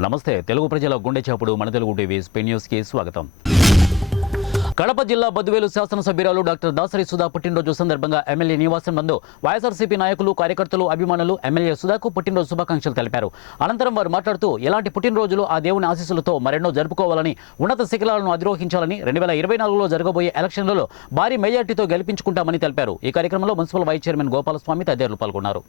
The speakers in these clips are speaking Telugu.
నమస్తే తెలుగు ప్రజల గుండె చప్పుడు మన తెలుగు టీవీ స్పెయిన్ న్యూస్ కి స్వాగతం. కడప జిల్లా బద్వేలు శాసనసభ్యురాలు డాక్టర్ దాసరి సుధా పుట్టినరోజు సందర్భంగా ఎమ్మెల్యే నివాసం నందు వైఎస్ఆర్సీపీ నాయకులు కార్యకర్తలు అభిమానులు ఎమ్మెల్యే సుధాకు పుట్టినరోజు శుభాకాంక్షలు తెలిపారు. అనంతరం వారు మాట్లాడుతూ ఎలాంటి పుట్టినరోజులు ఆ దేవుని ఆశీస్సులతో మరెన్నో జరుపుకోవాలని, ఉన్నత శిఖరాలను అధిరోహించాలని, 2024లో జరగబోయే ఎలక్షన్లలో భారీ మెజార్టీతో గెలిపించుకుంటామని తెలిపారు. ఈ కార్యక్రమంలో మున్సిపల్ వైస్ చైర్మన్ గోపాలస్వామి తదితరులు పాల్గొన్నారు.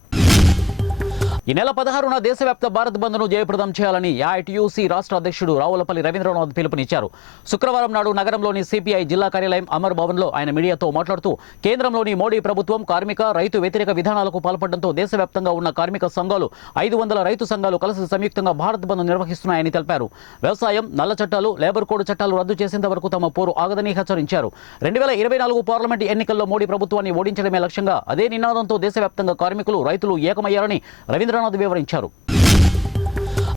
ఈ నెల 16న దేశవ్యాప్త భారత్ బంద్ను జయప్రదం చేయాలని ఏఐటీయూసీ రాష్ట్ర అధ్యక్షుడు రావులపల్లి రవీంద్రనాథ్ పిలుపునిచ్చారు. శుక్రవారం నాడు నగరంలోని సిపిఐ జిల్లా కార్యాలయం అమర్ భవన్లో ఆయన మీడియాతో మాట్లాడుతూ కేంద్రంలోని మోడీ ప్రభుత్వం కార్మిక, రైతు వ్యతిరేక విధానాలకు పాల్పడడంతో దేశవ్యాప్తంగా ఉన్న కార్మిక సంఘాలు 500 రైతు సంఘాలు కలిసి సంయుక్తంగా భారత్ బంద్ నిర్వహిస్తున్నాయని తెలిపారు. వ్యవసాయం, నల్ల చట్టాలు, లేబర్ కోడ్ చట్టాలు రద్దు చేసేంత వరకు తమ పోరు ఆగదని హెచ్చరించారు. 2024 పార్లమెంటు ఎన్నికల్లో మోడీ ప్రభుత్వాన్ని ఓడించడమే లక్ష్యంగా అదే నినాదంతో దేశవ్యాప్తంగా కార్మికులు, రైతులు ఏకమయ్యారని రవీంద్రనాథ్ వివరించారు.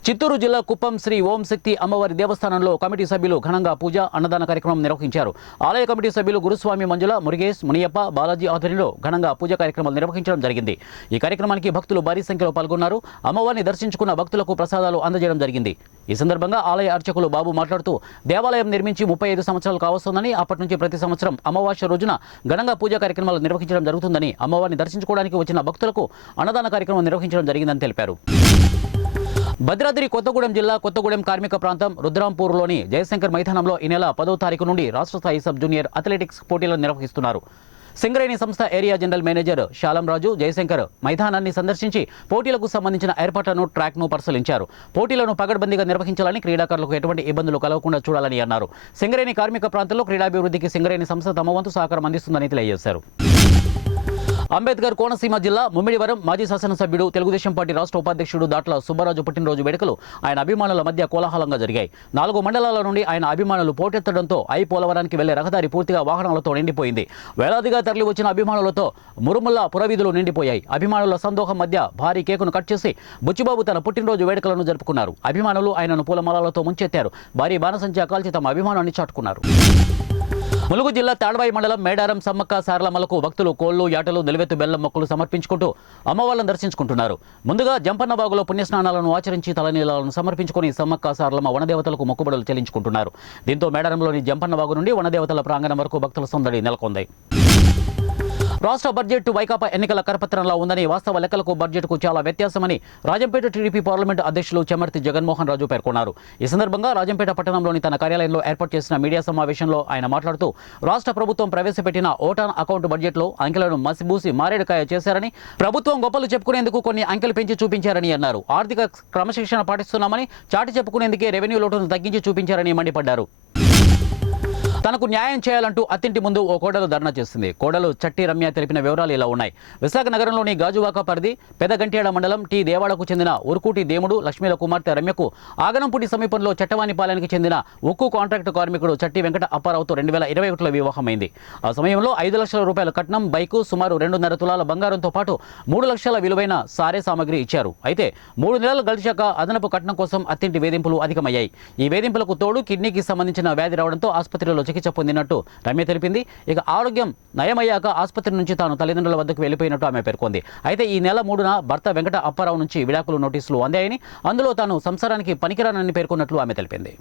చిత్తూరు జిల్లా కుప్పం శ్రీ ఓం శక్తి అమ్మవారి దేవస్థానంలో కమిటీ సభ్యులు ఘనంగా పూజ, అన్నదాన కార్యక్రమం నిర్వహించారు. ఆలయ కమిటీ సభ్యులు గురుస్వామి మంజుల, మురుగేష్, మునియప్ప, బాలాజీ ఆధ్వర్యంలో ఘనంగా పూజా కార్యక్రమాలు నిర్వహించడం జరిగింది. ఈ కార్యక్రమానికి భక్తులు భారీ సంఖ్యలో పాల్గొన్నారు. అమ్మవారిని దర్శించుకున్న భక్తులకు ప్రసాదాలు అందజేయడం జరిగింది. ఈ సందర్భంగా ఆలయ అర్చకులు బాబు మాట్లాడుతూ దేవాలయం నిర్మించి 35 సంవత్సరాలు కావస్తోందని, అప్పటి నుంచి ప్రతి సంవత్సరం అమావాస్య రోజున ఘనంగా పూజా కార్యక్రమాలు నిర్వహించడం జరుగుతుందని, అమ్మవారిని దర్శించుకోవడానికి వచ్చిన భక్తులకు అన్నదాన కార్యక్రమం నిర్వహించడం జరిగిందని తెలిపారు. భద్రాద్రి కొత్తగూడెం జిల్లా కొత్తగూడెం కార్మిక ప్రాంతం రుద్రాంపూర్లోని జయశంకర్ మైదానంలో ఈ నెల 10వ తారీఖు నుండి రాష్ట్ర స్థాయి సబ్ జూనియర్ అథ్లెటిక్స్ పోటీలను నిర్వహిస్తున్నారు. సింగరేణి సంస్థ area general manager Shalem Raju Jayashankar మైదానాన్ని సందర్శించి పోటీలకు సంబంధించిన ఏర్పాట్లను, ట్రాక్ను పరిశీలించారు. పోటీలను పగడ్బందీగా నిర్వహించాలని, క్రీడాకారులకు ఎటువంటి ఇబ్బందులు కలగకుండా చూడాలని అన్నారు. సింగరేణి కార్మిక ప్రాంతంలో క్రీడాభివృద్ధికి సింగరేణి సంస్థ తమ వంతు సహకారం అందిస్తుందని తెలియజేశారు. అంబేద్కర్ కోనసీమ జిల్లా ముమ్మిడివరం మాజీ శాసనసభ్యుడు, తెలుగుదేశం పార్టీ రాష్ట్ర ఉపాధ్యక్షుడు దాట్ల సుబ్బరాజు పుట్టినరోజు వేడుకలు ఆయన అభిమానుల మధ్య కోలాహలంగా జరిగాయి. 4 మండలాల నుండి ఆయన అభిమానులు పోటెత్తడంతో పోలవరానికి వెళ్లే రహదారి పూర్తిగా వాహనాలతో నిండిపోయింది. వేలాదిగా తరలి వచ్చిన అభిమానులతో మురుముల్లా పురవీధులు నిండిపోయాయి. అభిమానుల సందోహం మధ్య భారీ కేకును కట్ చేసి బుచ్చిబాబు తన పుట్టినరోజు వేడుకలను జరుపుకున్నారు. అభిమానులు ఆయనను పూలమాలలతో ముంచెత్తారు. భారీ బాణసంచా కాల్చి తమ అభిమానాన్ని చాటుకున్నారు. ములుగు జిల్లా తాడ్వాయి మండలం మేడారం సమ్మక్క సారలమ్మలకు భక్తులు కోళ్లు, యాటలు, నిలువెత్తు బెల్లం మొక్కలు సమర్పించుకుంటూ అమ్మవార్లను దర్శించుకుంటున్నారు. ముందుగా జంపన్నబాగులో పుణ్యస్నానాలను ఆచరించి తలనీలాలను సమర్పించుకుని సమ్మక్క సారలమ్మ వనదేవతలకు మొక్కుబడులు చెల్లించుకుంటున్నారు. దీంతో మేడారంలోని జంపన్నబాగు నుండి వనదేవతల ప్రాంగణం వరకు భక్తుల సందడి నెలకొంది. రాష్ట్ర బడ్జెట్ వైకాపా ఎన్నికల కరపత్రంలా ఉందని, వాస్తవ లెక్కలకు బడ్జెట్కు చాలా వ్యత్యాసమని రాజంపేట టీడీపీ పార్లమెంటు అధ్యక్షులు చెమర్తి జగన్మోహన్ రాజు పేర్కొన్నారు. ఈ సందర్భంగా రాజంపేట పట్టణంలోని తన కార్యాలయంలో ఏర్పాటు చేసిన మీడియా సమావేశంలో ఆయన మాట్లాడుతూ రాష్ట్ర ప్రభుత్వం ప్రవేశపెట్టిన ఓటాన్ అకౌంట్ బడ్జెట్లో అంకెలను మసిబూసి మారేడుకాయ చేశారని, ప్రభుత్వం గొప్పలు చెప్పుకునేందుకు కొన్ని అంకెలు పెంచి చూపించారని అన్నారు. ఆర్థిక క్రమశిక్షణ పాటిస్తున్నామని చాటి చెప్పుకునేందుకే రెవెన్యూ లోటును తగ్గించి చూపించారని మండిపడ్డారు. తనకు న్యాయం చేయాలంటూ అత్తింటి ముందు ఓ కోడలు ధర్నా చేసింది. కోడలు చట్టి రమ్య తెలిపిన వివరాలు ఇలా ఉన్నాయి. విశాఖ నగరంలోని గాజువాక పరిధి పెదగంట్యాడ మండలం టీ దేవాడకు చెందిన ఉరుకూటి దేముడు లక్ష్మీల కుమార్తె రమ్యకు ఆగనంపూడి సమీపంలో చట్టవానిపాలెనికి చెందిన ఉక్కు కాంట్రాక్టు కార్మికుడు చట్టి వెంకట అప్పారావుతో 2021లో వివాహమైంది. ఆ సమయంలో 5 లక్షల రూపాయల కట్నం, బైకు, సుమారు 2.5 తులాల బంగారంతో పాటు 3 లక్షల విలువైన సారే సామగ్రి ఇచ్చారు. అయితే 3 నెలలు గడిచాక అదనపు కట్నం కోసం అత్తింటి వేధింపులు అధికమయ్యాయి. ఈ వేధింపులకు తోడు కిడ్నీకి సంబంధించిన వ్యాధి రావడంతో ఆసుపత్రిలో చికిత్స పొందినట్టు రమ్య తెలిపింది. ఇక ఆరోగ్యం నయమయ్యాక ఆసుపత్రి నుంచి తాను తల్లిదండ్రుల వద్దకు వెళ్లిపోయినట్టు ఆమె పేర్కొంది. అయితే ఈ నెల 3న భర్త వెంకట అప్పారావు నుంచి విడాకులు నోటీసులు అందాయని, అందులో తాను సంసారానికి పనికిరానని పేర్కొన్నట్లు ఆమె తెలిపింది.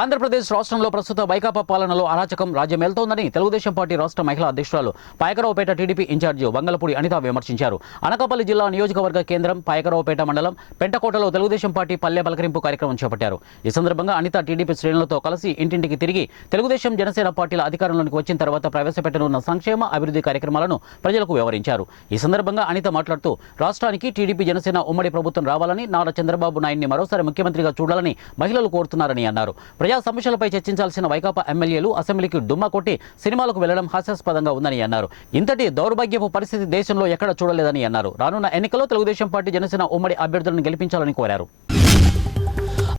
ఆంధ్రప్రదేశ్ రాష్ట్రంలో ప్రస్తుత వైకాపా పాలనలో అరాచకం రాజ్యమేలుతోందని తెలుగుదేశం పార్టీ రాష్ట్ర మహిళా అధ్యక్షురాలు పాయకరావుపేట టీడీపీ ఇన్ఛార్జి వంగలపూడి అనిత విమర్శించారు. అనకాపల్లి జిల్లా నియోజకవర్గ కేంద్రం పాయకరావుపేట మండలం పెంటకోటలో తెలుగుదేశం పార్టీ పల్లె పలకరింపు కార్యక్రమం చేపట్టారు. ఈ సందర్భంగా అనిత టీడీపీ శ్రేణులతో కలిసి ఇంటింటికి తిరిగి తెలుగుదేశం, జనసేన పార్టీల అధికారంలోకి వచ్చిన తర్వాత ప్రవేశపెట్టనున్న సంక్షేమ, అభివృద్ధి కార్యక్రమాలను ప్రజలకు వివరించారు. ఈ సందర్భంగా అనిత మాట్లాడుతూ రాష్ట్రానికి టీడీపీ, జనసేన ఉమ్మడి ప్రభుత్వం రావాలని, నారా చంద్రబాబు నాయుడిని మరోసారి ముఖ్యమంత్రిగా చూడాలని మహిళలు కోరుతున్నారని అన్నారు. ప్రజా సమస్యలపై చర్చించాల్సిన వైకాపా ఎమ్మెల్యేలు అసెంబ్లీకి డుమ్మా కొట్టి సినిమాలకు వెళ్లడం హాస్యాస్పదంగా ఉందని అన్నారు. ఇంతటి దౌర్భాగ్యపు పరిస్థితి దేశంలో ఎక్కడ చూడలేదని అన్నారు. రానున్న ఎన్నికల్లో తెలుగుదేశం పార్టీ, జనసేన ఉమ్మడి అభ్యర్థులను గెలిపించాలని కోరారు.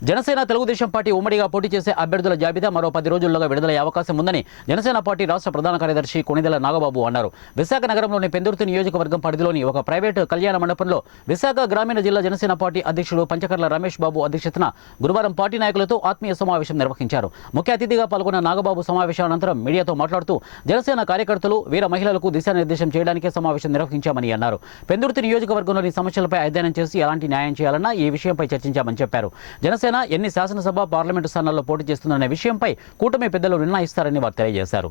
జనసేన తెలుగుదేశం పార్టీ ఉమ్మడిగా పోటీ చేసే అభ్యర్థుల జాబితా మరో 10 రోజుల్లోగా విడుదలయ్యే అవకాశం ఉందని జనసేన పార్టీ రాష్ట్ర ప్రధాన కార్యదర్శి కొణిదెల నాగబాబు అన్నారు. విశాఖ నగరంలోని పెందుర్తి నియోజకవర్గం పరిధిలోని ఒక ప్రైవేటు కళ్యాణ మండపంలో విశాఖ గ్రామీణ జిల్లా జనసేన పార్టీ అధ్యక్షుడు పంచకర్ల రమేష్ బాబు అధ్యక్షతన గురువారం పార్టీ నాయకులతో ఆత్మీయ సమావేశం నిర్వహించారు. ముఖ్య అతిథిగా పాల్గొన్న నాగబాబు సమావేశానంతరం మీడియాతో మాట్లాడుతూ జనసేన కార్యకర్తలు వీర మహిళలకు దిశానిర్దేశం చేయడానికే సమావేశం నిర్వహించామని అన్నారు. పెందుర్తి నియోజకవర్గంలోని సమస్యలపై అధ్యయనం చేసి ఎలాంటి న్యాయం చేయాలన్నా ఈ విషయంపై చర్చించామని చెప్పారు. జనసేన ఎన్ని శాసనసభ పార్లమెంటు స్థానాల్లో పోటీ చేస్తుందనే విషయంపై కూటమి పెద్దలు నిర్ణయిస్తారని వారు తెలియజేశారు.